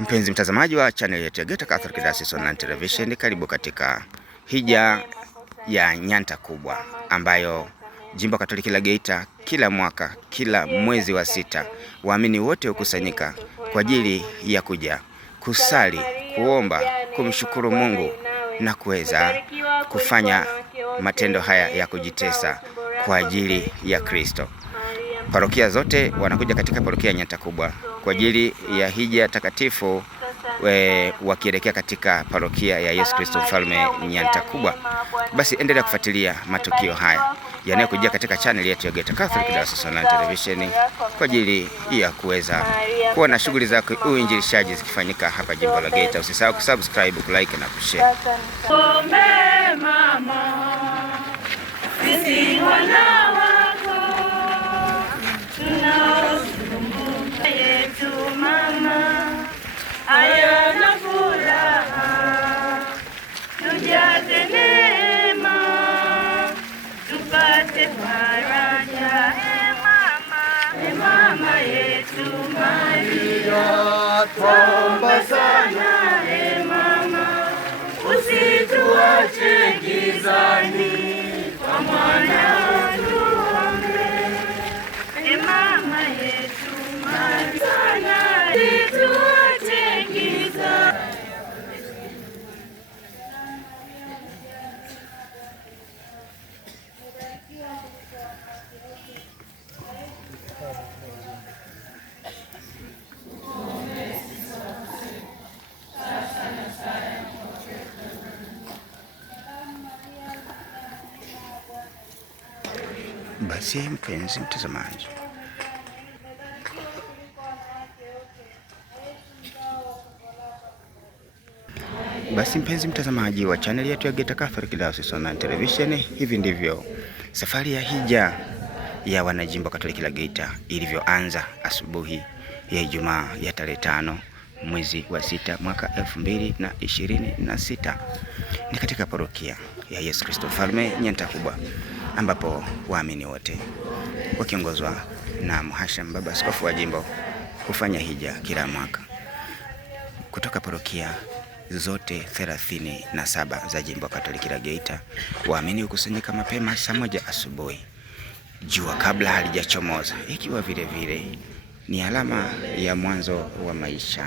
Mpenzi mtazamaji wa channel yetu ya Geita Catholic Diocese Online Television, karibu katika hija ya Nyanta Kubwa ambayo Jimbo Katoliki la Geita kila mwaka, kila mwezi wa 6, waamini wote hukusanyika kwa ajili ya kuja kusali, kuomba, kumshukuru Mungu na kuweza kufanya matendo haya ya kujitesa kwa ajili ya Kristo. Parokia zote wanakuja katika parokia Nyanta Kubwa kwa ajili ya hija takatifu, wakielekea katika parokia ya Yesu Kristo Mfalme Nyanta Kubwa. Basi endelea kufuatilia matukio haya yanayokujia katika channel yetu ya Geita Catholic Diocese Online Television kwa ajili ya kuweza kuwa na shughuli za uinjilishaji zikifanyika hapa jimbo la Geita. Usisahau kusubscribe, kulike na kushare. Tuomba sana mama, usituache gizani, kwa mwana tuombe. Mama yetu mali sana, usituache gizani. Basi mpenzi mtazamaji, wa channel yetu ya Geita Catholic Diocese Online Television, hivi ndivyo safari ya hija ya wanajimbo Katoliki la Geita ilivyoanza asubuhi ya Ijumaa ya tarehe 5 mwezi wa 6 mwaka 2026. Ni katika parokia ya Yesu Kristo Mfalme Nyanta Kubwa, ambapo waamini wote wakiongozwa na Mhashamu Baba Askofu wa jimbo hufanya hija kila mwaka kutoka parokia zote 37 za jimbo Katoliki la Geita. Waamini hukusanyika mapema saa 1 asubuhi, jua kabla halijachomoza, ikiwa vile vile ni alama ya mwanzo wa maisha.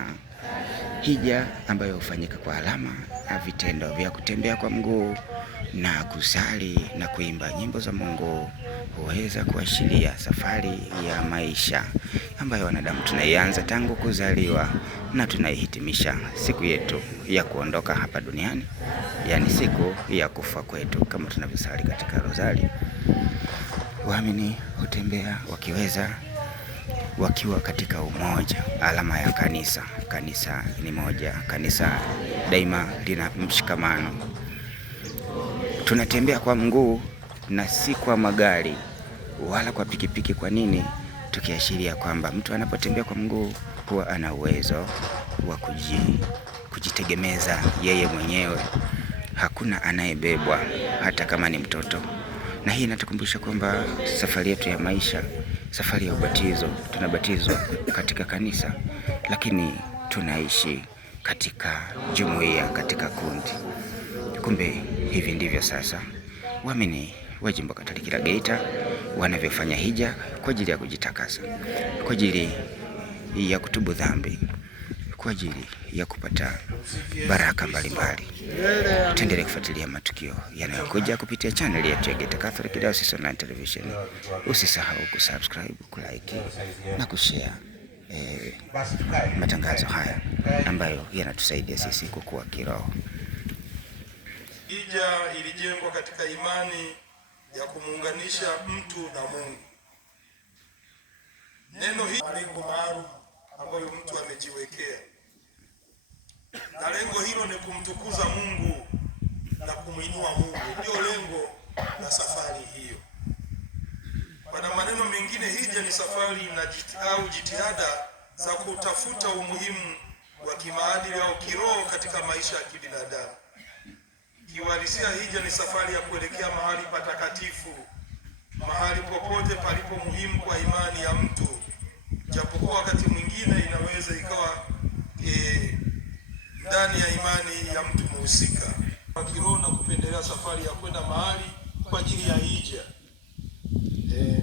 Hija ambayo hufanyika kwa alama na vitendo vya kutembea kwa mguu na kusali na kuimba nyimbo za Mungu huweza kuashiria safari ya maisha ambayo wanadamu tunaianza tangu kuzaliwa na tunaihitimisha siku yetu ya kuondoka hapa duniani, yani siku ya kufa kwetu, kama tunavyosali katika rozari. Waamini hutembea wakiwa katika umoja, alama ya kanisa. Kanisa ni moja, kanisa daima lina mshikamano. Tunatembea kwa mguu na si kwa magari wala kwa pikipiki. Kwa nini? Tukiashiria kwamba mtu anapotembea kwa mguu huwa ana uwezo wa kujitegemeza yeye mwenyewe, hakuna anayebebwa hata kama ni mtoto. Na hii inatukumbusha kwamba safari yetu ya maisha, safari ya ubatizo, tunabatizwa katika kanisa, lakini tunaishi katika jumuiya, katika kundi. Kumbe hivi ndivyo sasa waamini wa Jimbo Katoliki la Geita wanavyofanya hija kwa ajili ya kujitakasa, kwa ajili ya kutubu dhambi, kwa ajili ya kupata baraka mbalimbali. Tuendelee kufuatilia matukio yanayokuja kupitia channel yetu ya Geita Catholic Diocese Online Television. Usisahau kusubscribe, kulike na kushare matangazo haya ambayo yanatusaidia sisi kukua kiroho. Hija ilijengwa katika imani ya kumuunganisha mtu na Mungu. Neno hili lengo maalum ambayo mtu amejiwekea, na lengo hilo ni kumtukuza Mungu na kumuinua Mungu. Ndio lengo la safari hiyo. Kwa maneno mengine, hija ni safari au jitihada za kutafuta umuhimu wa kimaadili au kiroho katika maisha ya kibinadamu. Kiuhalisia, hija ni safari ya kuelekea mahali patakatifu, mahali popote palipo muhimu kwa imani ya mtu, japokuwa wakati mwingine inaweza ikawa ndani ya imani ya mtu mhusika wa kiroho na kupendelea safari ya kwenda mahali kwa ajili ya hija,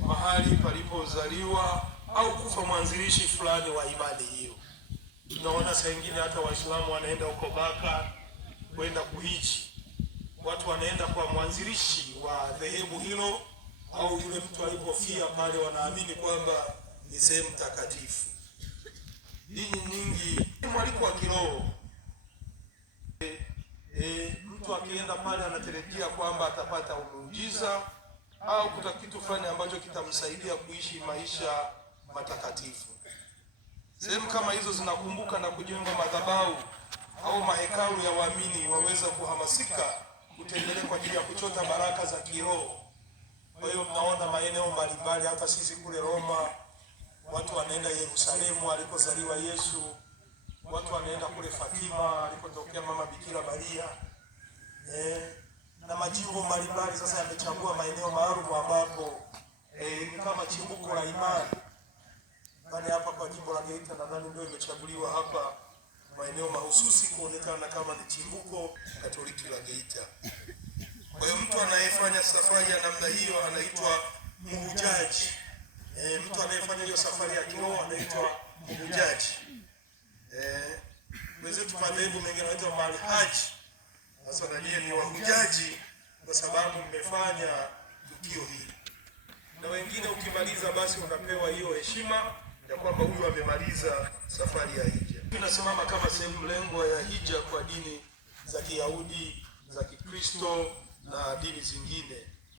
mahali palipozaliwa au kufa mwanzilishi fulani wa imani hiyo. Tunaona saa nyingine hata Waislamu wanaenda huko Maka kwenda kuhiji, watu wanaenda kwa mwanzilishi wa dhehebu hilo au yule mtu alipofia pale, wanaamini kwamba ni sehemu takatifu. Dini nyingi mwaliko wa kiroho, mtu akienda pale anatarajia kwamba atapata muujiza au kuta kitu fulani ambacho kitamsaidia kuishi maisha matakatifu. Sehemu kama hizo zinakumbuka na kujenga madhabahu au mahekalu ya waamini waweza kuhamasika kutembelea kwa ajili ya kuchota baraka za kiroho. Kwa hiyo mnaona maeneo mbalimbali, hata sisi kule Roma watu wanaenda Yerusalemu alikozaliwa Yesu, watu wanaenda kule Fatima alikotokea mama Bikira Maria, na majimbo mbalimbali sasa yamechagua maeneo maalum ambapo ni kama chimbuko la imani. Ndani hapa kwa jimbo la Geita nadhani ndio imechaguliwa hapa maeneo mahususi kuonekana kama ni chimbuko Katoliki la Geita. Kwa hiyo mtu anayefanya safari ya namna hiyo anaitwa mhujaji. Mtu anayefanya hiyo safari ya kiroho anaitwa mhujaji. Wenzetu madhehebu mengine wanaitwa malhaji. Sasa na nyinyi ni wahujaji kwa sababu mmefanya tukio hili. Na wengine ukimaliza basi unapewa hiyo heshima ya kwamba huyu amemaliza safari ya hija. Tunasimama kama sehemu lengo ya hija kwa dini za Kiyahudi, za Kikristo na dini zingine.